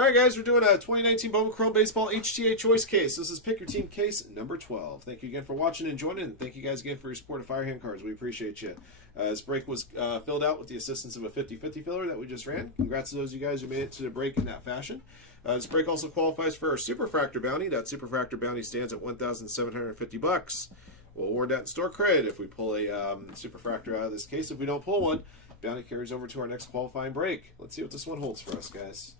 All right, guys, we're doing a 2019 Bowman Chrome Baseball HTA Choice Case. This is Pick Your Team case number 12. Thank you again for watching and joining, and thank you guys again for your support of Firehand Cards. We appreciate you. This break was filled out with the assistance of a 50-50 filler that we just ran. Congrats to those of you guys who made it to the break in that fashion. This break also qualifies for our Superfractor bounty. That Superfractor bounty stands at $1,750. We'll award that in store credit if we pull a Superfractor out of this case. If we don't pull one, bounty carries over to our next qualifying break. Let's see what this one holds for us, guys.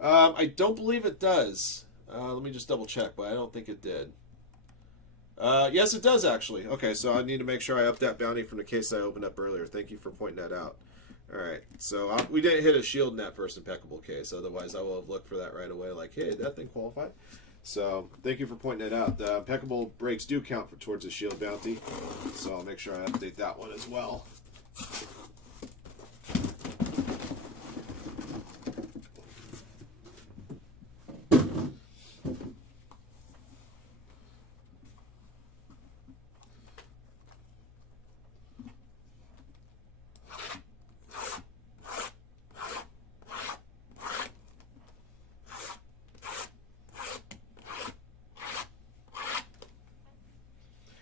I don't believe it does. Let me just double check, but I don't think it did. Yes, it does actually. Okay, so I need to make sure I up that bounty from the case I opened up earlier. Thank you for pointing that out. All right, so we didn't hit a shield in that first impeccable case. Otherwise, I will have looked for that right away. Like, hey, that thing qualified. So thank you for pointing that out. The impeccable breaks do count towards a shield bounty, so I'll make sure I update that one as well.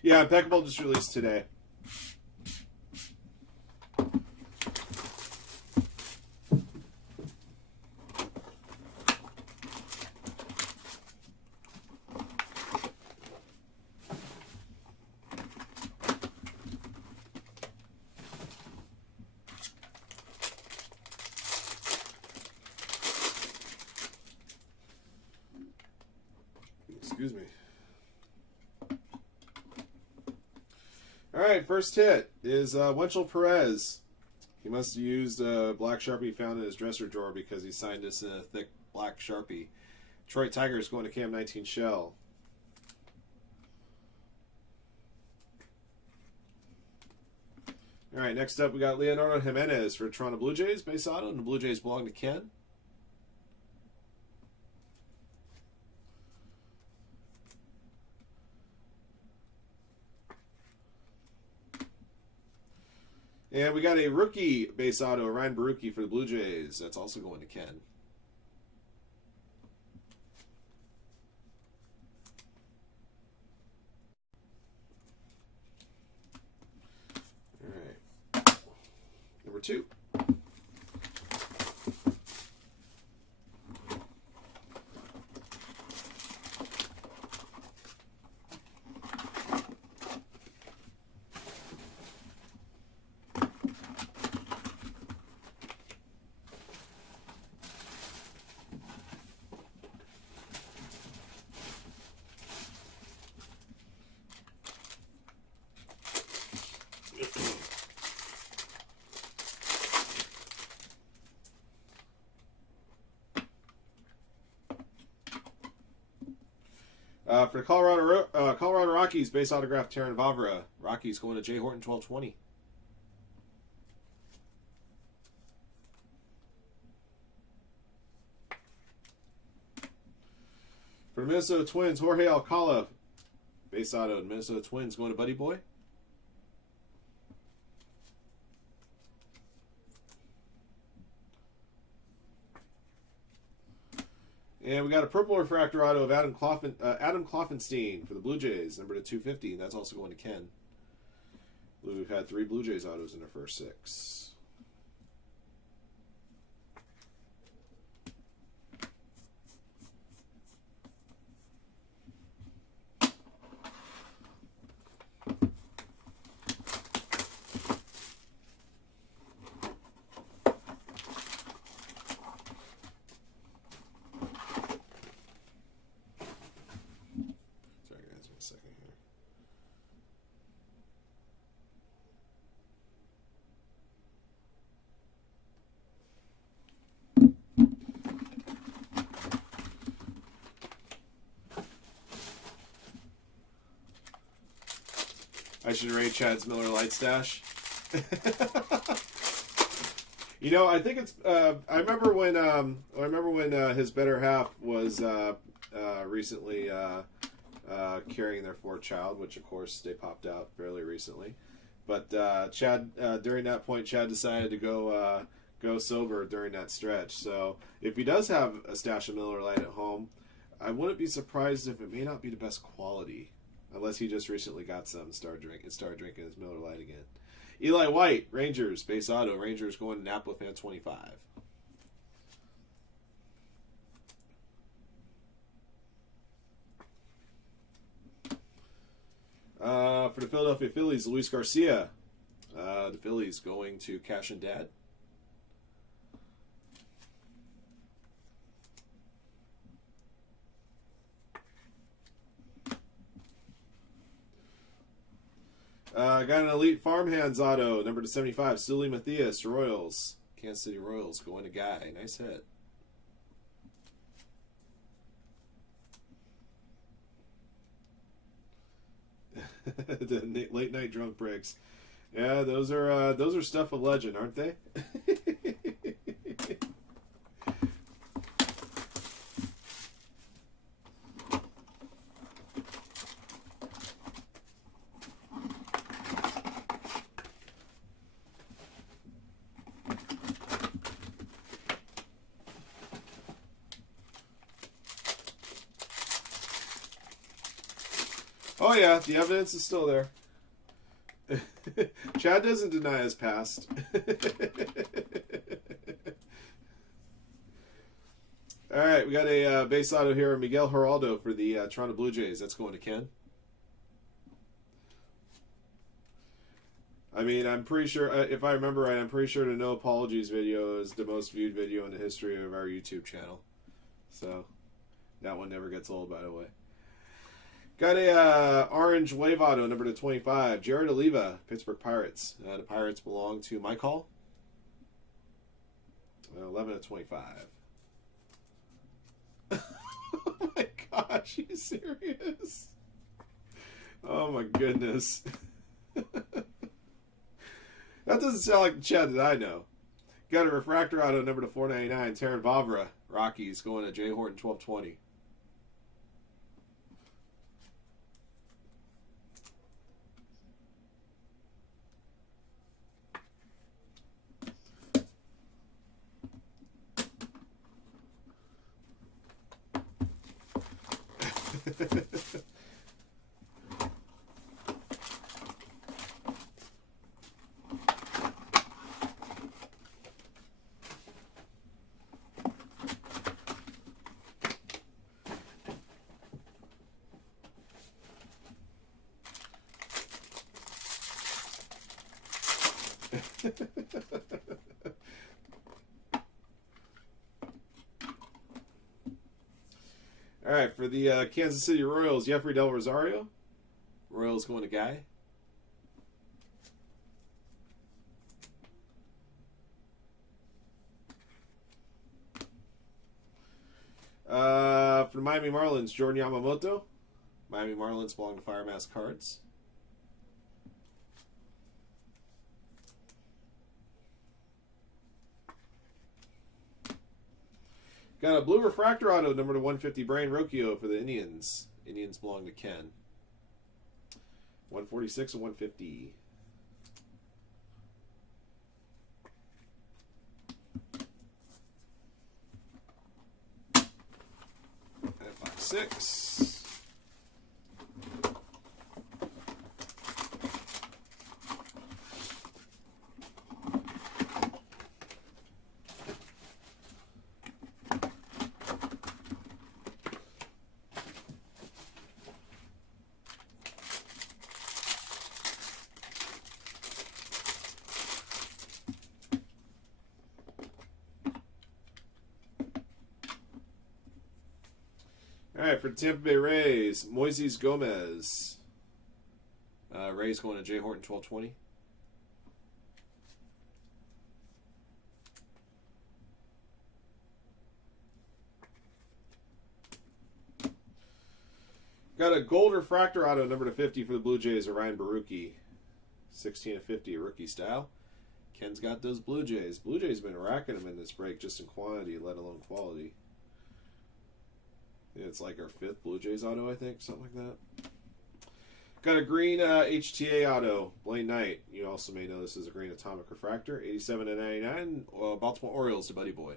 Yeah, impeccable just released today. Excuse me. All right, first hit is Winchell Perez. He must have used a black Sharpie found in his dresser drawer because he signed this in a thick black Sharpie. Detroit Tigers going to Cam 19 Shell. All right, next up we got Leonardo Jimenez for Toronto Blue Jays, base auto, and the Blue Jays belong to Ken. And we got a rookie base auto, Ryan Barucki for the Blue Jays. That's also going to Ken. All right. Number 2. For the Colorado Rockies, base autograph Terran Vavra. Rockies going to Jay Horton 1220. For the Minnesota Twins, Jorge Alcala, base auto. Minnesota Twins going to Buddy Boy. And we got a purple refractor auto of Adam Kloffenstein for the Blue Jays, number to 250. And that's also going to Ken. We've had 3 Blue Jays autos in the first 6. I should rate Chad's Miller Lite stash. You know, I think it's. I remember when his better half was recently carrying their 4th child, which of course they popped out fairly recently. But Chad, during that point, Chad decided to go go sober during that stretch. So if he does have a stash of Miller Lite at home, I wouldn't be surprised if it may not be the best quality, unless he just recently got some and started drinking his Miller Lite again. Eli White, Rangers, base auto. Rangers going to Napa fan 25. For the Philadelphia Phillies, Luis Garcia. The Phillies going to Cash and Dad. Got an Elite Farmhands auto, number to 75, Sully Matthias, Royals. Kansas City Royals going to Guy. Nice hit. The late night drunk breaks. Yeah, those are stuff of legend, aren't they? Oh yeah, the evidence is still there. Chad doesn't deny his past. All right, we got a base auto here, Miguel Geraldo for the Toronto Blue Jays. That's going to Ken. I mean, I'm pretty sure, if I remember right, I'm pretty sure the No Apologies video is the most viewed video in the history of our YouTube channel. So, that one never gets old, by the way. Got a orange wave auto, number to 25. Jared Oliva, Pittsburgh Pirates. The Pirates belong to my call. 11 to 25. Oh my gosh, are you serious? Oh my goodness. That doesn't sound like the Chad that I know. Got a refractor auto, number to 499. Terran Vavra, Rockies, going to Jay Horton, 1220. All right, for the Kansas City Royals, Jeffrey Del Rosario. Royals going to Guy. For the Miami Marlins, Jordan Yamamoto. Miami Marlins belong to Fire Mask Cards. Got a blue refractor auto, number to 150, Brian Rocchio for the Indians. Indians belong to Ken. 146 and 150. And box 6. All right, for the Tampa Bay Rays, Moises Gomez. Rays going to Jay Horton, 1220. Got a gold refractor auto, number to 50 for the Blue Jays, Ryan Barucki. 16 to 50, rookie style. Ken's got those Blue Jays. Blue Jays been racking them in this break just in quantity, let alone quality. Yeah, it's like our 5th Blue Jays auto, I think, something like that. Got a green HTA auto, Blaine Knight. You also may know this is a green atomic refractor, 87/99. Baltimore Orioles to Buddy Boy.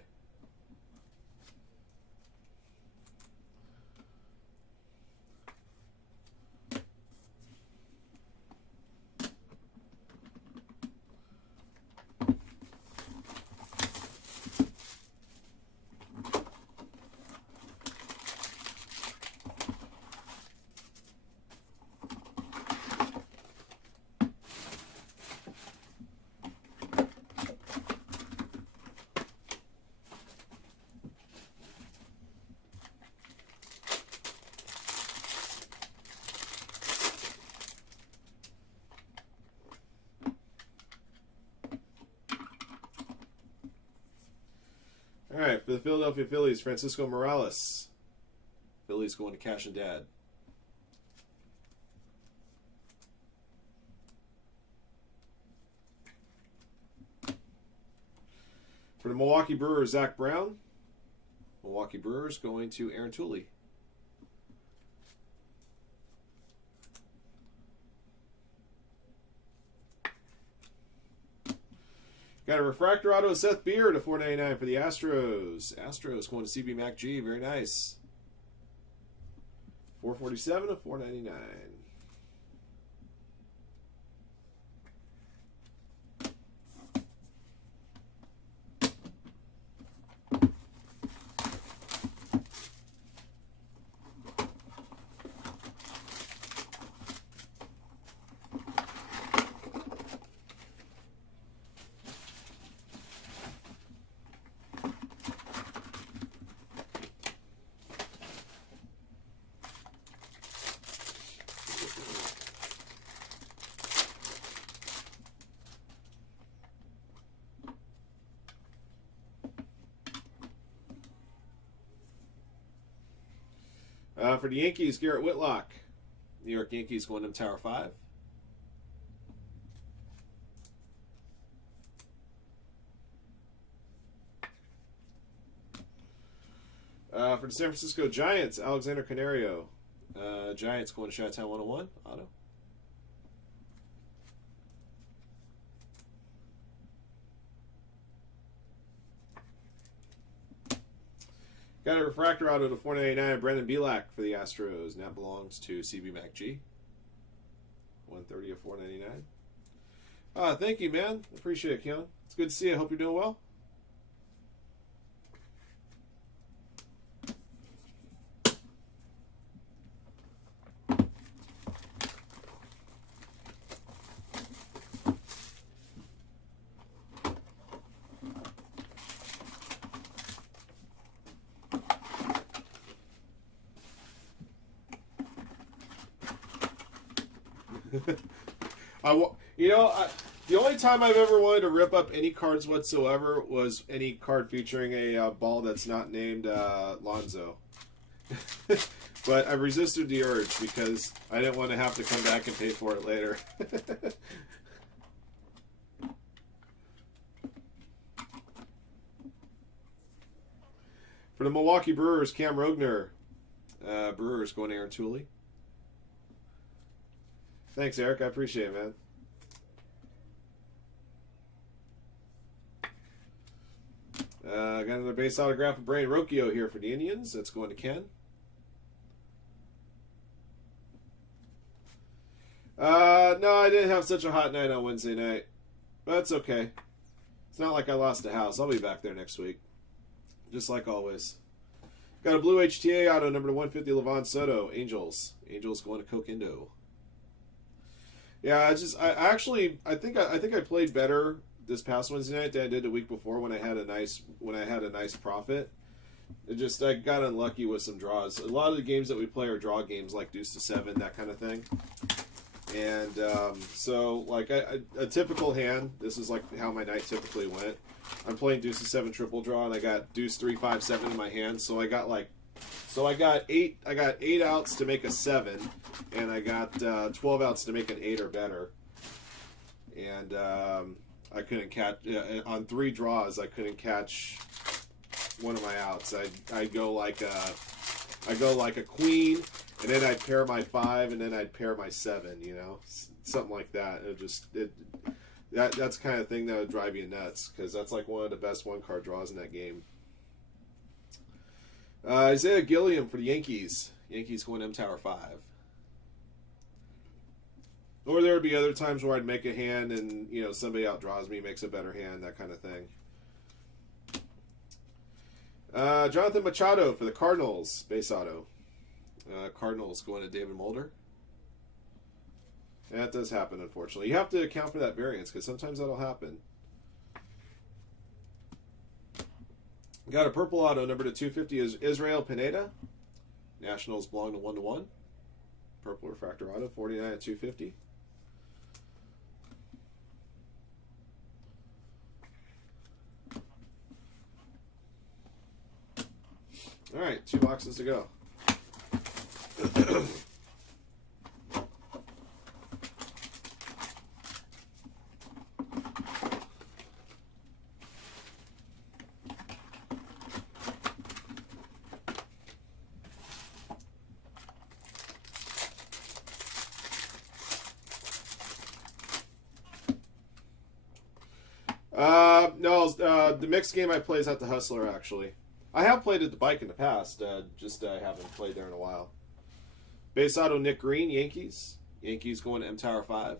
All right, for the Philadelphia Phillies, Francisco Morales. Phillies going to Cash and Dad. For the Milwaukee Brewers, Zach Brown. Milwaukee Brewers going to Aaron Tooley. Got a refractor auto, Seth Beer to 499 for the Astros. Astros going to CB Mac G. Very nice. 447 to 499. For the Yankees, Garrett Whitlock. New York Yankees going to Tower 5. For the San Francisco Giants, Alexander Canario. Giants going to Chi-Town 101. Auto. Got a refractor auto to 499. Brandon Bielak for the Astros. Now belongs to CB Mac G. 130 of 499. Thank you, man. Appreciate it, Keon. It's good to see you. I hope you're doing well. The only time I've ever wanted to rip up any cards whatsoever was any card featuring a ball that's not named Lonzo. But I resisted the urge because I didn't want to have to come back and pay for it later. For the Milwaukee Brewers, Cam Rogner. Brewers going to Aaron Tooley. Thanks, Eric. I appreciate it, man. Got another base autograph of Brian Rocchio here for the Indians. That's going to Ken. No, I didn't have such a hot night on Wednesday night. But that's okay. It's not like I lost a house. I'll be back there next week. Just like always. Got a blue HTA auto, number 150, Levon Soto, Angels. Angels going to Coquindo. Yeah, I think I played better this past Wednesday night than I did the week before when I had a nice profit. I got unlucky with some draws. A lot of the games that we play are draw games, like deuce to 7, that kind of thing. And so, like a typical hand, this is like how my night typically went. I'm playing deuce to 7 triple draw, and I got deuce 3, 5, 7 in my hand. So I got 8 outs to make a 7, and I got 12 outs to make an 8 or better. And I couldn't catch on 3 draws. I couldn't catch one of my outs. I go like a queen, and then I'd pair my 5, and then I'd pair my 7. You know, something like that. That's the kind of thing that would drive you nuts, because that's like one of the best one-card draws in that game. Isaiah Gilliam for the Yankees. Yankees going M-Tower 5. Or there would be other times where I'd make a hand and, you know, somebody outdraws me, makes a better hand, that kind of thing. Jonathan Machado for the Cardinals, base auto. Cardinals going to David Mulder. That does happen, unfortunately. You have to account for that variance, because sometimes that'll happen. Got a purple auto, number to 250 is Israel Pineda. Nationals belong to 1/1. Purple refractor auto, 49 at 250. All right, 2 boxes to go. No, the mixed game I play is at the Hustler, actually. I have played at the Bike in the past, just I haven't played there in a while. Base auto, Nick Green, Yankees. Yankees going to M-Tower 5.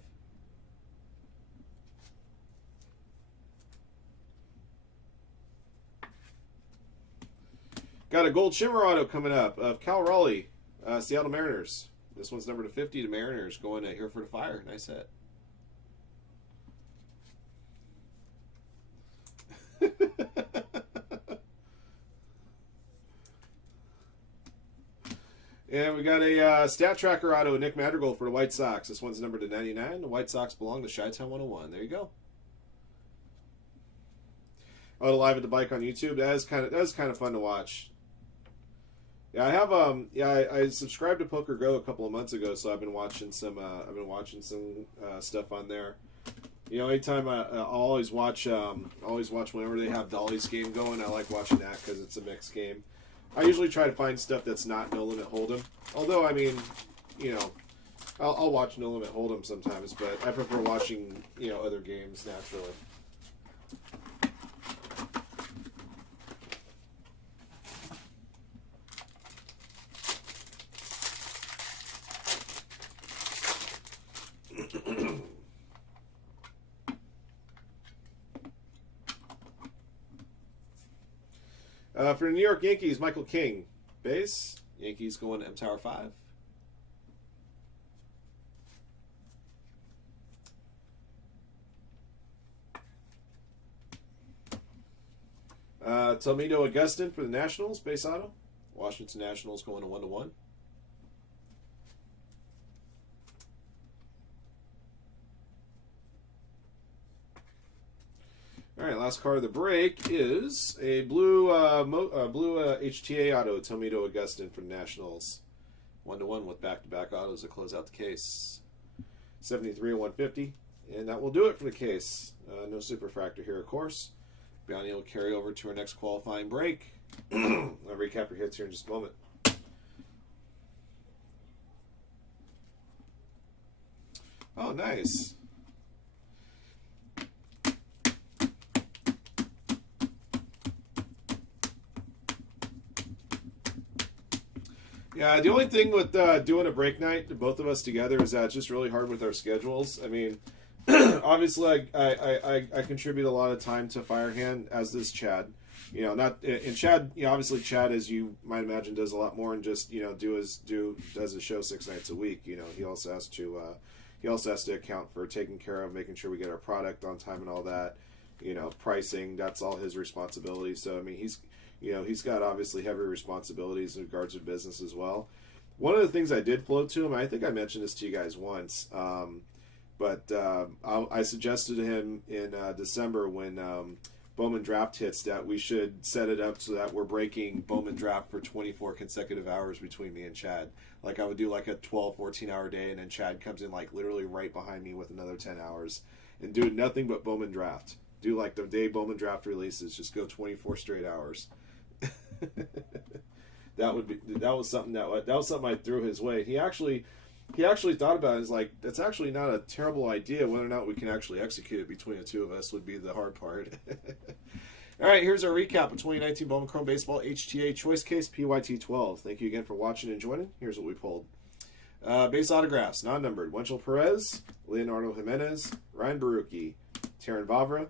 Got a gold shimmer auto coming up of Cal Raleigh, Seattle Mariners. This one's number to 50 to Mariners, going to Here for the Fire. Nice hit. And we got a stat tracker auto, Nick Madrigal for the White Sox. This one's numbered to 99. The White Sox belong to Chi-Town 101. There you go. Oh, live at the Bike on YouTube. That is kind of fun to watch. Yeah, I have I subscribed to Poker Go a couple of months ago, so I've been watching some stuff on there. You know, anytime I'll always watch whenever they have Dolly's game going. I like watching that because it's a mixed game. I usually try to find stuff that's not No Limit Hold'em. Although, I mean, you know, I'll watch No Limit Hold'em sometimes, but I prefer watching, you know, other games naturally. For the New York Yankees, Michael King, base. Yankees going to M-Tower 5. Toledo Augustin for the Nationals, base auto. Washington Nationals going to 1/1. All right, last card of the break is a blue HTA auto, Toledo Augustin for the Nationals. 1/1 with back-to-back autos to close out the case. 73 and 150, and that will do it for the case. No superfractor here, of course. Bounty will carry over to our next qualifying break. I'll recap your hits here in just a moment. Oh, nice. Yeah, the only thing with doing a break night, both of us together, is that it's just really hard with our schedules. I mean, obviously, I contribute a lot of time to Firehand, as does Chad. You know, Chad. You know, obviously, Chad, as you might imagine, does a lot more than just, you know, does a show 6 nights a week. You know, he also has to account for taking care of making sure we get our product on time and all that. You know, pricing, that's all his responsibility. So I mean, he's got obviously heavy responsibilities in regards to business as well. One of the things I did float to him, I think I mentioned this to you guys once, but I suggested to him in December when Bowman Draft hits that we should set it up so that we're breaking Bowman Draft for 24 consecutive hours between me and Chad. Like I would do like a 12, 14-hour day, and then Chad comes in like literally right behind me with another 10 hours and do nothing but Bowman Draft. Do like the day Bowman Draft releases, just go 24 straight hours. that was something I threw his way. He actually thought about it. It's like, that's actually not a terrible idea. Whether or not we can actually execute it between the two of us would be the hard part. All right, here's our recap of 2019 Bowman Chrome Baseball HTA Choice Case PYT 12. Thank you again for watching and joining. Here's what we pulled. Base autographs, non-numbered. Wenchel Perez, Leonardo Jimenez, Ryan Barucki, Terran Vavra,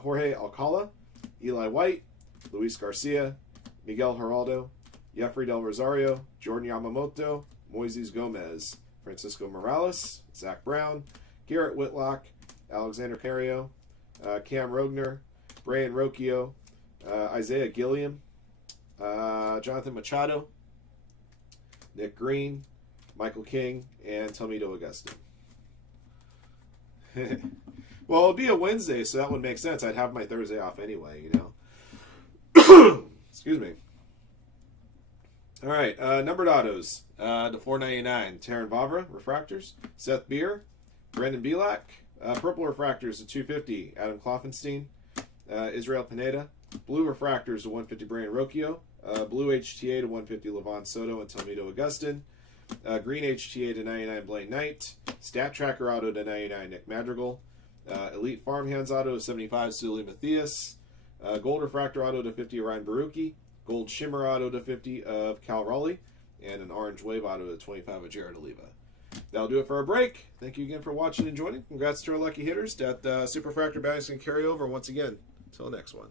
Jorge Alcala, Eli White, Luis Garcia, Miguel Geraldo, Jeffrey Del Rosario, Jordan Yamamoto, Moises Gomez, Francisco Morales, Zach Brown, Garrett Whitlock, Alexander Carrillo, Cam Rogner, Brian Rocchio, Isaiah Gilliam, Jonathan Machado, Nick Green, Michael King, and Tomedo Augustin. Well, it'll be a Wednesday, so that would make sense. I'd have my Thursday off anyway, you know. Excuse me. All right, numbered autos. To 499, Terran Vavra, refractors. Seth Beer, Brandon Belak. Purple refractors to 250, Adam Kloffenstein. Israel Pineda. Blue refractors to 150, Brian Rocchio. Blue HTA to 150, Levon Soto and Tomedo Augustin. Green HTA to 99, Blaine Knight. Stat Tracker auto to 99, Nick Madrigal. Elite Farmhands auto to 75, Sully Matthias. Gold refractor auto to 50, Ryan Barucki. Gold Shimmer auto to 50 of Cal Raleigh. And an Orange Wave auto to 25 of Jared Oliva. That'll do it for our break. Thank you again for watching and joining. Congrats to our lucky hitters. That Superfractor Bags can carry over once again. Until the next one.